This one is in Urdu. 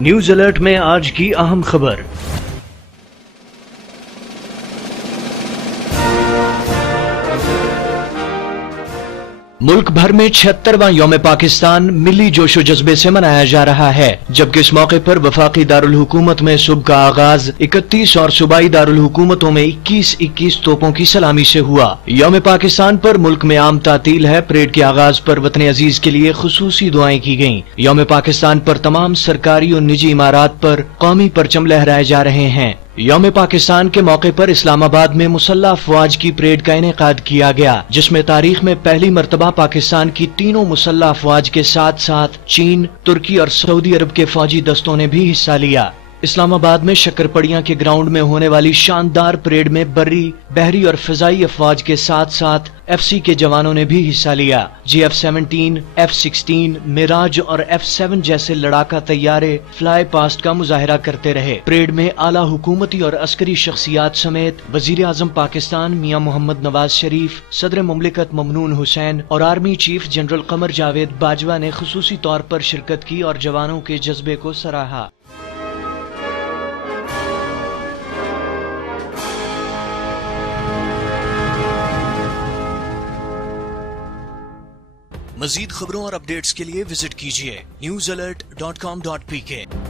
نیوز الرٹ میں آج کی اہم خبر۔ ملک بھر میں 76واں یوم پاکستان ملی جوش و جذبے سے منایا جا رہا ہے، جبکہ اس موقع پر وفاقی دارالحکومت میں صبح کا آغاز 31 اور صوبائی دارالحکومتوں میں 21 توپوں کی سلامی سے ہوا۔ یوم پاکستان پر ملک میں عام تعطیل ہے۔ پریڈ کے آغاز پر وطن عزیز کے لیے خصوصی دعائیں کی گئیں۔ یوم پاکستان پر تمام سرکاری اور نجی عمارات پر قومی پرچم لہرائے جا رہے ہیں۔ یوم پاکستان کے موقع پر اسلام آباد میں مسلح افواج کی پریڈ کا انعقاد کیا گیا، جس میں تاریخ میں پہلی مرتبہ پاکستان کی تینوں مسلح افواج کے ساتھ ساتھ چین، ترکی اور سعودی عرب کے فوجی دستوں نے بھی حصہ لیا۔ اسلام آباد میں شکرپڑیاں کے گراؤنڈ میں ہونے والی شاندار پریڈ میں بری، بحری اور فضائی افواج کے ساتھ ساتھ FC کے جوانوں نے بھی حصہ لیا۔ GF-17، F-16، میراج اور F-7 جیسے لڑاکا طیارے فلائی پاسٹ کا مظاہرہ کرتے رہے۔ پریڈ میں اعلیٰ حکومتی اور عسکری شخصیات سمیت وزیر اعظم پاکستان میاں محمد نواز شریف، صدر مملکت ممنون حسین اور army chief general Qamar Javed Bajwa نے خصوصی طور پر شرکت کی اور جوانوں کے جذبے کو سراہا۔ مزید خبروں اور اپڈیٹس کے لیے وزٹ کیجیے newsalert.com.pk